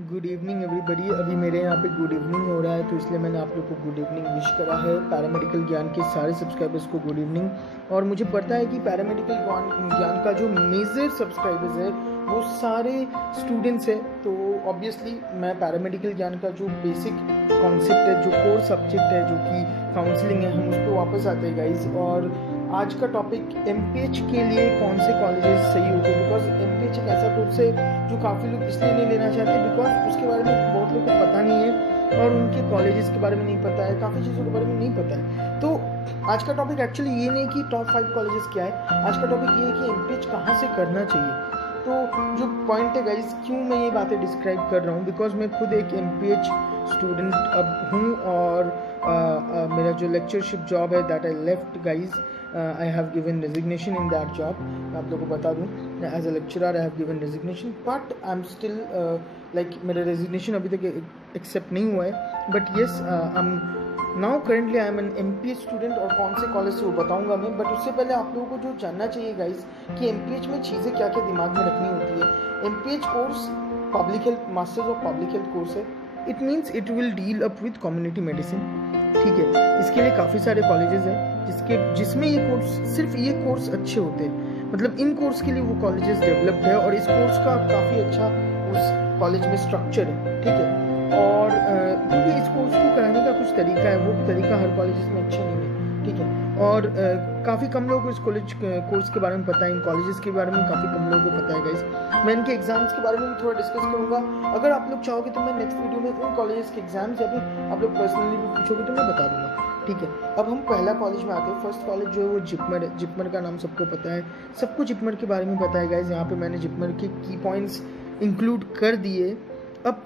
Good evening everybody. अभी मेरे यहाँ पे गुड इवनिंग हो रहा है तो इसलिए मैंने आप लोग को गुड इवनिंग विश करा है। पैरामेडिकल ज्ञान के सारे सब्सक्राइबर्स को गुड इवनिंग। और मुझे पता है कि पैरामेडिकल ज्ञान का जो मेजर सब्सक्राइबर्स है वो सारे स्टूडेंट्स है। तो ऑब्वियसली मैं पैरामेडिकल ज्ञान का जो बेसिक कॉन्सेप्ट है, जो कोर सब्जेक्ट है, जो कि काउंसलिंग है, हम उस पर वापस आते हैं गाइज। और आज का टॉपिक एमपीएच के लिए कौन से कॉलेजेस सही होते हैं। बिकॉज एमपीएच एक ऐसा कोर्स है जो काफ़ी लोग इसलिए नहीं लेना चाहते बिकॉज उसके बारे में बहुत लोगों को पता नहीं है और उनके कॉलेजेस के बारे में नहीं पता है, काफ़ी चीज़ों के बारे में नहीं पता है। तो आज का टॉपिक एक्चुअली ये नहीं कि टॉप 5 कॉलेजेस क्या है, आज का टॉपिक ये है कि एमपीएच कहाँ से करना चाहिए। तो जो पॉइंट है गाइज, क्यों मैं ये बातें डिस्क्राइब कर रहा हूँ, बिकॉज मैं खुद एक एमपीएच स्टूडेंट अब हूँ और मेरा जो लेक्चरशिप जॉब है that I left guys, I have given resignation in that job. मैं आप लोगों को बता दूँ, as a lecturer I have given resignation, but I am still like मेरा रेजिग्नेशन अभी तक एक्सेप्ट नहीं हुआ है। But yes, I am now currently I am an MPH student. और कौन से कॉलेज से वो बताऊंगा मैं, बट उससे पहले आप लोगों को जो जानना चाहिए गाइज कि एमपीएच में चीज़ें क्या क्या दिमाग में रखनी होती है। MPH course public health, masters of public health course है। It means it will deal up with community medicine, ठीक है। इसके लिए काफ़ी सारे कॉलेजेस हैं जिसमें ये कोर्स, सिर्फ ये कोर्स अच्छे होते हैं, मतलब इन कोर्स के लिए वो कॉलेजेस डेवलप्ड है और इस कोर्स का काफ़ी अच्छा उस कॉलेज में स्ट्रक्चर है, ठीक है। और क्योंकि इस कोर्स को कराने का कुछ तरीका है, वो तरीका हर कॉलेजेस में अच्छा नहीं है, ठीक है। और काफ़ी कम लोगों को इस कोर्स के बारे में पता है, इन कॉलेजेस के बारे में काफ़ी कम लोगों को पता है गाइस। मैं इनके एग्जाम्स के बारे में भी थोड़ा डिस्कस करूंगा। अगर आप लोग चाहोगे तो मैं नेक्स्ट वीडियो में उन कॉलेजेस के एग्जाम्स या फिर आप लोग पर्सनली भी पूछोगे तो मैं बता दूंगा, ठीक है। अब हम पहला कॉलेज में आते हैं। फर्स्ट कॉलेज जो है वो जिपमर है। जिपमर का नाम सबको पता है, सबको जिपमर के बारे में पता है गाइज। यहाँ पे मैंने जिपमर के की पॉइंट्स इंक्लूड कर दिए। अब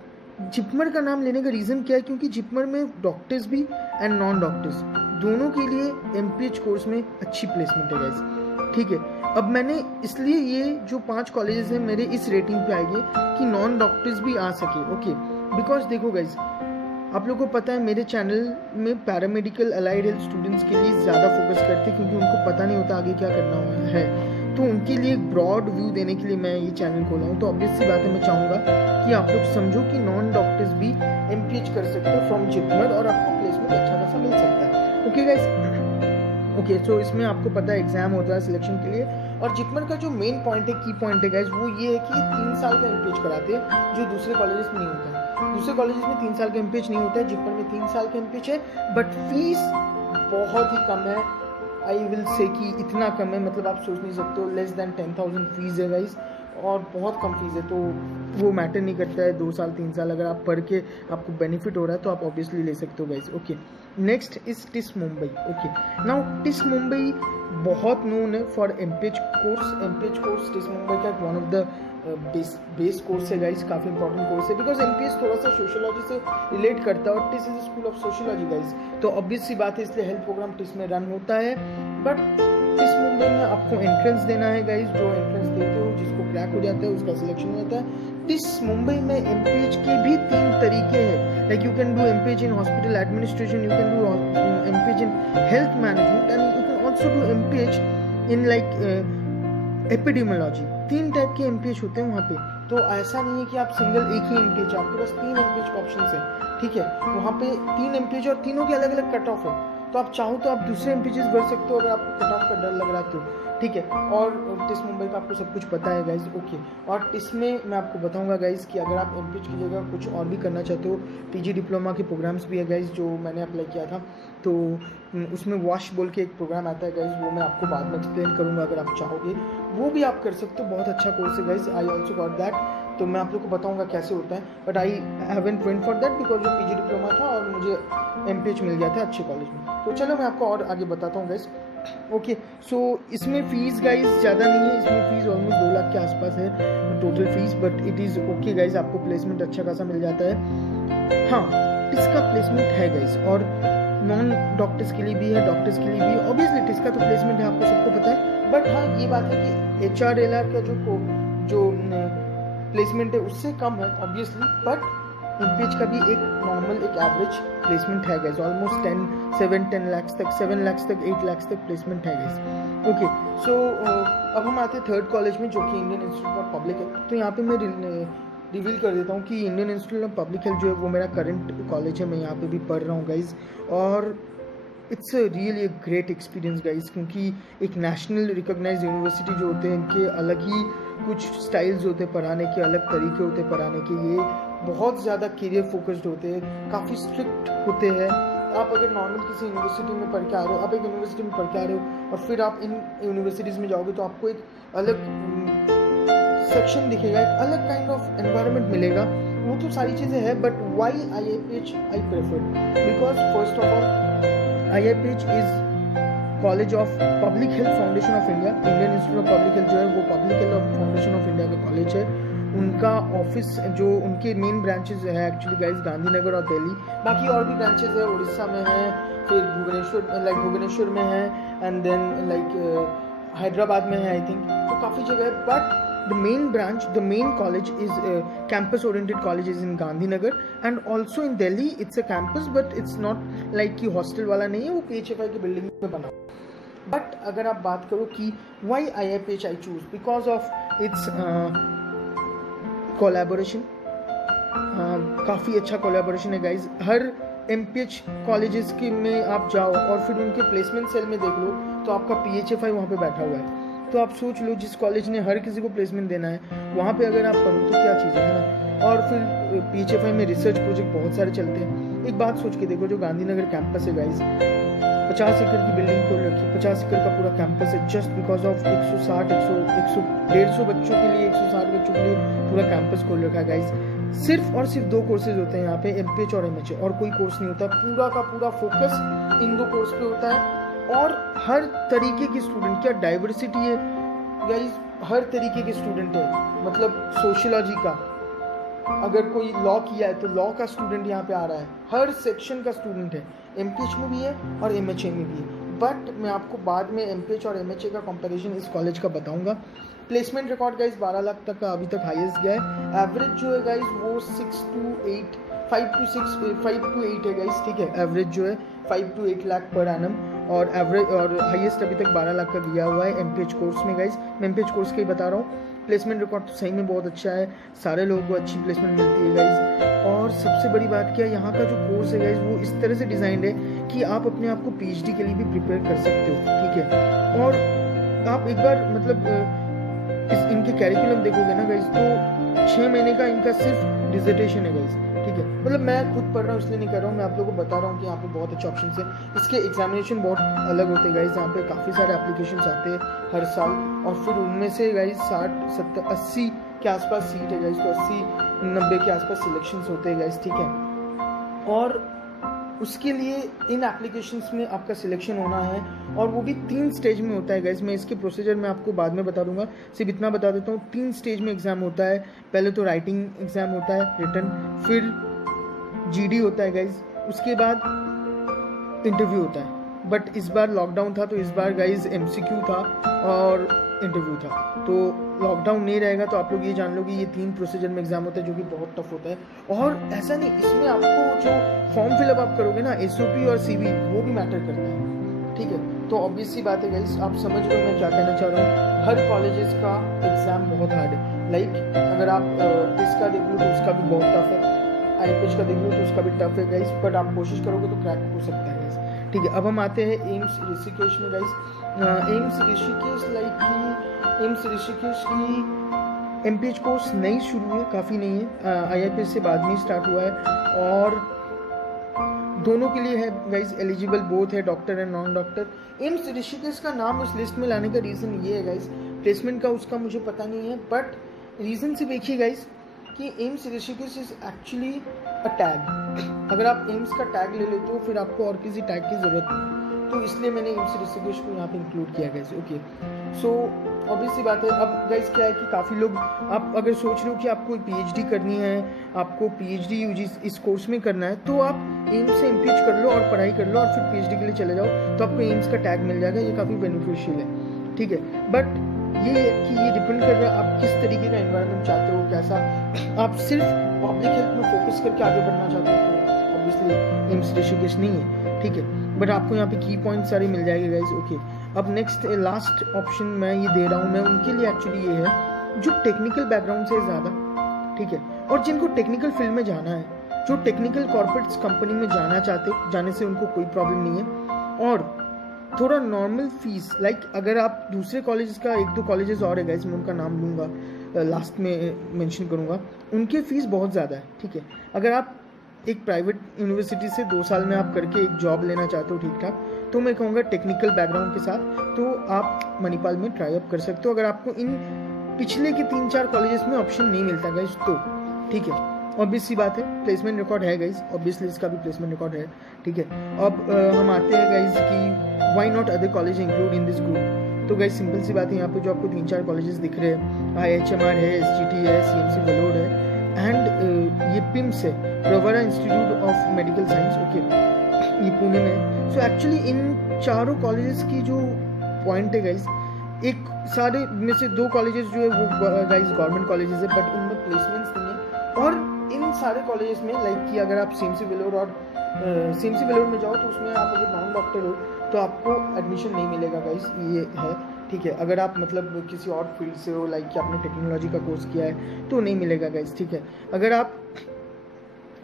जिपमर का नाम लेने का रीज़न क्या है, क्योंकि जिपमर में डॉक्टर्स भी एंड नॉन डॉक्टर्स दोनों के लिए एमपीएच कोर्स में अच्छी प्लेसमेंट है गाइज, ठीक है। अब मैंने इसलिए ये जो 5 कॉलेजेस हैं मेरे इस रेटिंग पे आएंगे कि नॉन डॉक्टर्स भी आ सके, ओके। बिकॉज देखो गाइज, आप लोगों को पता है मेरे चैनल में पैरामेडिकल अलाइड हेल्थ स्टूडेंट्स के लिए ज़्यादा फोकस करते हैं क्योंकि उनको पता नहीं होता आगे क्या करना है। तो उनके लिए एक ब्रॉड व्यू देने के लिए मैं ये चैनल खोला हूँ। तो ऑब्वियस सी बात है, मैं चाहूँगा कि आप लोग समझो कि नॉन डॉक्टर्स भी एमपीएच कर सकते हो फ्रॉम जिपमर और आपको प्लेसमेंट अच्छा खासा मिल सकता है, ओके गाइस। ओके, सो इसमें आपको पता है एग्जाम होता है सिलेक्शन के लिए। और जिपमर का जो मेन पॉइंट है, की पॉइंट है गाइस, वो ये है कि 3 साल का एमपीएच कराते हैं जो दूसरे कॉलेजेस में नहीं होता है। दूसरे कॉलेजेस में 3 साल का एमपीएच नहीं होता है, जिपमर में 3 साल का एमपीएच है। बट फीस बहुत ही कम है, आई विल से कि इतना कम है, मतलब आप सोच नहीं सकते हो, लेस देन 10,000 फीस है गाइस, और बहुत कम फीस है। तो वो मैटर नहीं करता है 2 साल 3 साल, अगर आप पढ़ के आपको बेनिफिट हो रहा है तो आप ऑब्वियसली ले सकते हो guys, okay. Next is TISS Mumbai, okay. Now TISS Mumbai बहुत नोन है for MPH course. MPH course TISS Mumbai का one of the best course है गाइस, काफ़ी इंपॉर्टेंट कोर्स है बिकॉज एमपीएच थोड़ा सा सोशियोलॉजी से रिलेट करता है और TISS is school of sociology guys. तो ऑब्वियस सी बात है, इसलिए हेल्थ प्रोग्राम टिस में रन होता है। बट टिस मुंबई में आपको एंट्रेंस देना है गाइस, जो एंट्रेंस देते हो जिसको क्रैक हो जाता है उसका सिलेक्शन हो जाता है। टिस मुंबई में एमपीएच के भी 3 तरीके हैं, like you can do MPH in hospital administration, you can do MPH in health management and you can also do MPH in like epidemiology. 3 type के एमपीएच होते हैं वहाँ पे। तो ऐसा नहीं है कि आप सिंगल एक ही एमपीएच, आपके पास 3 एमपीएच का ऑप्शन है, ठीक है। वहाँ पे 3 एमपीएच और तीनों के अलग अलग कट ऑफ है। तो आप चाहो तो आप दूसरे एमपीएच भर सकते हो अगर आपको कट ऑफ का डर लग रहा है तो, ठीक है। और टिस मुंबई का आपको सब कुछ पता है गाइज, ओके। और टिस में मैं आपको बताऊंगा गाइज कि अगर आप एमपीएच की जगह कुछ और भी करना चाहते हो, पीजी डिप्लोमा के प्रोग्राम्स भी है गाइज जो मैंने अप्लाई किया था। तो उसमें वॉश बोल के एक प्रोग्राम आता है गाइज, वो मैं आपको बाद में एक्सप्लेन करूँगा, अगर आप चाहोगे वो भी आप कर सकते हो। बहुत अच्छा कोर्स है guys, I also got that. तो मैं आप लोग को बताऊंगा कैसे होता है, but I haven't went for that because जो पीजी डिप्लोमा था और मुझे एमपीएच मिल गया था अच्छे कॉलेज में। तो चलो मैं आपको और आगे बताता हूँ गाइज, ओके। सो इसमें फीस गाइज ज़्यादा नहीं है, इसमें फीस ऑलमोस्ट 2 लाख के आसपास है total fees, but it is okay guys, आपको प्लेसमेंट अच्छा खासा मिल जाता है। हाँ, टिस का प्लेसमेंट है गाइज, और नॉन डॉक्टर्स के लिए भी है, डॉक्टर्स के लिए भी है। ऑब्वियसली टिस का तो प्लेसमेंट है, आपको सबको पता है। बट हाँ, ये बात है कि HRLR का जो प्लेसमेंट है उससे कम है ऑब्वियसली, बट एमपीएच का भी एक नॉर्मल एक एवरेज प्लेसमेंट है गाइस, ऑलमोस्ट 7 लाख तक 7 लाख तक 8 लाख तक प्लेसमेंट है गाइस, ओके। सो अब हम आते हैं थर्ड कॉलेज में जो कि इंडियन इंस्टीट्यूट ऑफ पब्लिक है। तो यहाँ पे मैं रिवील कर देता हूँ कि Indian institute of public health जो है वो मेरा करंट कॉलेज है, मैं यहाँ पे भी पढ़ रहा हूँ गाइज। और it's really great experience guys, क्योंकि एक नेशनल रिकॉग्नाइज यूनिवर्सिटी जो होते हैं इनके अलग ही कुछ स्टाइल्स होते हैं पढ़ाने के, अलग तरीके होते हैं पढ़ाने के। ये बहुत ज़्यादा करियर फोकस्ड होते हैं, काफ़ी स्ट्रिक्ट होते हैं। आप अगर नॉर्मल किसी यूनिवर्सिटी में पढ़ के आ रहे हो, आप एक यूनिवर्सिटी में पढ़ के आ रहे हो और फिर आप इन यूनिवर्सिटीज़ में जाओगे तो आपको एक अलग सेक्शन दिखेगा, एक अलग काइंड ऑफ एनवायरनमेंट मिलेगा। वो तो सारी चीज़ें हैं, but why IIPH I prefer, because first of all IIPH is college of public health foundation of India. Indian institute of public health जो है वो public health foundation of India का कॉलेज है। उनका ऑफिस जो उनके मेन ब्रांचेस है actually guys Gandhinagar और दिल्ली, बाकी और भी ब्रांचेस है, उड़ीसा में है, फिर भुवनेश्वर में है, एंड देन हैदराबाद में है आई थिंक, तो काफ़ी जगह है। But the main branch, the main college is campus oriented college is in Gandhinagar, and also in Delhi it's a campus, but it's not like कि hostel वाला नहीं है, वो PHFI की बिल्डिंग में बना। बट अगर आप बात करो कि why IIPH I choose, because of its collaboration, काफ़ी अच्छा कोलेबोरेशन है गाइज। हर MPH कॉलेजेस के में आप जाओ और फिर उनके प्लेसमेंट सेल में देख लो तो आपका PHFI वहाँ पे बैठा हुआ है। तो आप सोच लो, जिस कॉलेज ने हर किसी को प्लेसमेंट देना है वहाँ पे अगर आप पढ़ो तो क्या चीज़ है ना। और फिर PHFI में रिसर्च प्रोजेक्ट बहुत सारे चलते हैं। एक बात सोच के देखो, जो गांधीनगर कैंपस है गाइज, 50 एकड़ की बिल्डिंग खोल रखी है, 50 एकड़ का पूरा कैंपस है, जस्ट बिकॉज ऑफ 150 बच्चों के लिए, 160 बच्चों के लिए पूरा कैंपस खोल रखा है गाइज। सिर्फ और सिर्फ 2 कोर्सेज होते हैं यहाँ पे, MPH और MHA, और कोई कोर्स नहीं होता। पूरा का पूरा फोकस इन 2 कोर्स पे होता है। और हर तरीके के स्टूडेंट, क्या डाइवर्सिटी है गाइज, हर तरीके के स्टूडेंट है। मतलब सोशियोलॉजी का अगर कोई लॉ किया है तो लॉ का स्टूडेंट यहाँ पे आ रहा है, हर सेक्शन का स्टूडेंट है। MPH में भी है और MHA में भी है। बट मैं आपको बाद में MPH और MHA का कंपैरिजन इस कॉलेज का बताऊंगा। प्लेसमेंट रिकॉर्ड गाइज 12 लाख तक का अभी तक हाईएस्ट गया है। एवरेज जो है गाइज वो 5 to 8 है गाइज, ठीक है। एवरेज जो है 5 to 8 लाख पर एनम, और एवरेज और हाईएस्ट अभी तक 12 लाख का दिया हुआ है MPH कोर्स में गाइज। मैं MPH कोर्स का ही बता रहा हूँ। प्लेसमेंट रिकॉर्ड तो सही में बहुत अच्छा है, सारे लोगों को अच्छी प्लेसमेंट मिलती है गाइज। और सबसे बड़ी बात क्या है, यहाँ का जो कोर्स है गाइज वो इस तरह से डिज़ाइंड है कि आप अपने आप को PhD के लिए भी प्रिपेयर कर सकते हो, ठीक है। और आप एक बार मतलब इनके कैरिकुलम देखोगे ना गाइज, तो 6 महीने का इनका सिर्फ डिसर्टेशन है गाइज, ठीक है। मतलब मैं खुद पढ़ रहा हूँ इसलिए नहीं कर रहा हूँ, मैं आप लोगों को बता रहा हूँ कि यहाँ पे बहुत अच्छे ऑप्शन है। इसके एग्जामिनेशन बहुत अलग होते हैं गाइज, यहाँ पे काफ़ी सारे एप्लीकेशन आते हैं हर साल, और फिर उनमें से गाइज 60, 70, 80 के आसपास सीट है गाइज, तो 80-90 के आसपास सिलेक्शंस होते हैं गाइज, ठीक है। और उसके लिए इन एप्लीकेशंस में आपका सिलेक्शन होना है, और वो भी 3 स्टेज में होता है गाइज। मैं इसके प्रोसीजर में आपको बाद में बता दूंगा, सिर्फ इतना बता देता हूँ। 3 स्टेज में एग्ज़ाम होता है। पहले तो राइटिंग एग्ज़ाम होता है, रिटन, फिर GD होता है गाइज, उसके बाद इंटरव्यू होता है। बट इस बार लॉकडाउन था तो इस बार गाइज MCQ था और इंटरव्यू था। तो लॉकडाउन नहीं रहेगा तो आप लोग ये जान लो कि ये 3 प्रोसीजर में एग्जाम होता है, जो कि बहुत टफ होता है। और ऐसा नहीं, इसमें आपको जो फॉर्म फिलअप आप करोगे ना, SOP और CV, वो भी मैटर करता है, ठीक है। तो ऑब्वियस सी बात है गाइज, आप समझ लो मैं क्या कहना चाह रहा हूँ। हर कॉलेजेस का एग्जाम बहुत हार्ड है। लाइक अगर आप टिस का देख लो तो उसका भी बहुत टफ है, IPH का देख लो तो उसका भी टफ है गाइज, बट आप कोशिश करोगे तो क्रैक हो सकता है गाइज, ठीक है। अब हम आते हैं एम्स ऋषिकेश में गाइज। एम्स ऋषिकेश की MPH कोर्स नई शुरू है, काफ़ी नहीं है, IIPH से बाद में स्टार्ट हुआ है, और दोनों के लिए है गाइज एलिजिबल, बोथ है doctor and non doctor. AIIMS Rishikesh का नाम उस लिस्ट में लाने का रीज़न ये है गाइज, प्लेसमेंट का उसका मुझे पता नहीं है, बट रीज़न से देखिए गाइज कि AIIMS Rishikesh is actually a tag. अगर आप एम्स का टैग ले लेते हो फिर आपको और किसी टैग की ज़रूरत नहीं, तो इसलिए मैंने एम्स ऋषिकेश को यहाँ पे इंक्लूड किया गाइज, ओके। सो ऑब्वियस सी बात है। अब गाइज क्या है कि काफ़ी लोग, आप अगर सोच रहे हो कि आपको PhD करनी है, आपको PhD UG इस कोर्स में करना है, तो आप एम्स से MPH कर लो और पढ़ाई कर लो और फिर PhD के लिए चले जाओ, तो आपको एम्स का टैग मिल जाएगा। ये काफ़ी बेनिफिशियल है, ठीक है। बट ये कि ये डिपेंड कर रहा है आप किस तरीके का एनवायरनमेंट चाहते हो, कैसा। आप सिर्फ पब्लिक हेल्थ में फोकस करके आगे बढ़ना चाहते हो तो ऑब्वियसली एम्स ऋषिकेश नहीं है, ठीक है। बट आपको यहाँ पे की पॉइंट सारे मिल जाएंगे गाइज, ओके। अब नेक्स्ट लास्ट ऑप्शन मैं ये दे रहा हूँ, मैं उनके लिए एक्चुअली ये है जो टेक्निकल बैकग्राउंड से ज़्यादा, ठीक है, और जिनको टेक्निकल फील्ड में जाना है, जो टेक्निकल कॉर्पोरेट कंपनी में जाने से उनको कोई प्रॉब्लम नहीं है। और थोड़ा नॉर्मल फीस, लाइक अगर आप दूसरे कॉलेजेस का, 1-2 कॉलेजेस और है गाइस, मैं उनका नाम लूँगा, लास्ट में मेंशन करूँगा, उनके फीस बहुत ज़्यादा है, ठीक है। अगर आप एक प्राइवेट यूनिवर्सिटी से 2 साल में आप करके एक जॉब लेना चाहते हो ठीक ठाक, तो मैं कहूँगा टेक्निकल बैकग्राउंड के साथ तो आप मणिपाल में ट्राई अप कर सकते हो, अगर आपको इन पिछले के 3-4 कॉलेजेस में ऑप्शन नहीं मिलता गाइस तो, ठीक है। ऑब्वियस सी बात है, प्लेसमेंट रिकॉर्ड है गाइस, ऑब्वियसली इसका भी प्लेसमेंट रिकॉर्ड है, ठीक है। अब हम आते हैं गाइस कि why not other college include in this group. तो गाइस सिंपल सी बात है, यहाँ पे जो आपको 3-4 कॉलेजेस दिख रहे हैं, IHMR है, SGT है, CMC वेलोर है, एंड ये पिम्स है, Pravara institute of medical science, okay, ये पुणे में। सो एक्चुअली इन चारों कॉलेजेस की जो पॉइंट है गाइस, एक सारे में से 2 कॉलेजेस जो है वो गाइस गवर्नमेंट कॉलेजेस है, बट उनमें प्लेसमेंट्स नहीं है। और इन सारे कॉलेजेस में लाइक कि अगर आप CMC वेलोर और CMC वेलोर में जाओ तो उसमें आप अगर नॉन डॉक्टर हो तो आपको एडमिशन नहीं मिलेगा गाइस, ये है, ठीक है। अगर आप मतलब किसी और फील्ड से हो, लाइक कि आपने टेक्नोलॉजी का कोर्स किया है तो नहीं मिलेगा गाइस, ठीक है। अगर आप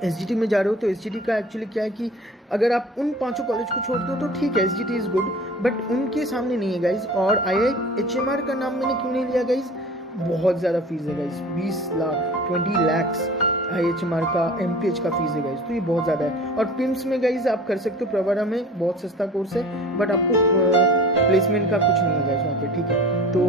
SGT में जा रहे हो तो SGT का एक्चुअली क्या है कि अगर आप उन 5 कॉलेज को छोड़ दो तो ठीक है, SGT इज़ गुड, बट उनके सामने नहीं है गाइस। और IIHMR का नाम मैंने क्यों नहीं लिया गाइस, बहुत ज़्यादा फीस है गाइस, 20 लाख 20 lakhs IHMR का MPH का फीस है गाइस, तो ये बहुत ज़्यादा है। और पिम्स में गाइस आप कर सकते हो, प्रवरा में बहुत सस्ता कोर्स है, बट आपको प्लेसमेंट का कुछ नहीं है गाइस वहाँ पे, ठीक है। तो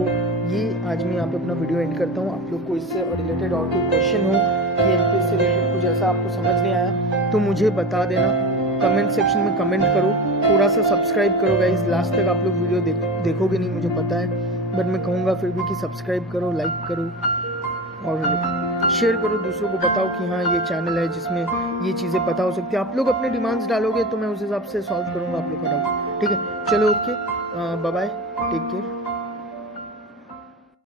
ये आज मैं यहाँ पे अपना वीडियो एंड करता हूँ। आप लोग को इससे रिलेटेड और कोई क्वेश्चन हो कि MPH से रिलेटेड कुछ ऐसा आपको समझ नहीं आया तो मुझे बता देना, कमेंट सेक्शन में कमेंट करो, थोड़ा सा सब्सक्राइब करो गाइस। लास्ट तक आप लोग वीडियो देखोगे नहीं मुझे पता है, बट मैं कहूँगा फिर भी कि सब्सक्राइब करो, लाइक करो और शेयर करो, दूसरों को बताओ कि हाँ ये चैनल है जिसमें ये चीज़ें पता हो सकती है। आप लोग अपने डिमांड्स डालोगे तो मैं उस हिसाब से सॉल्व करूँगा आप लोग का डाउट, ठीक है। चलो okay, bye bye, take care.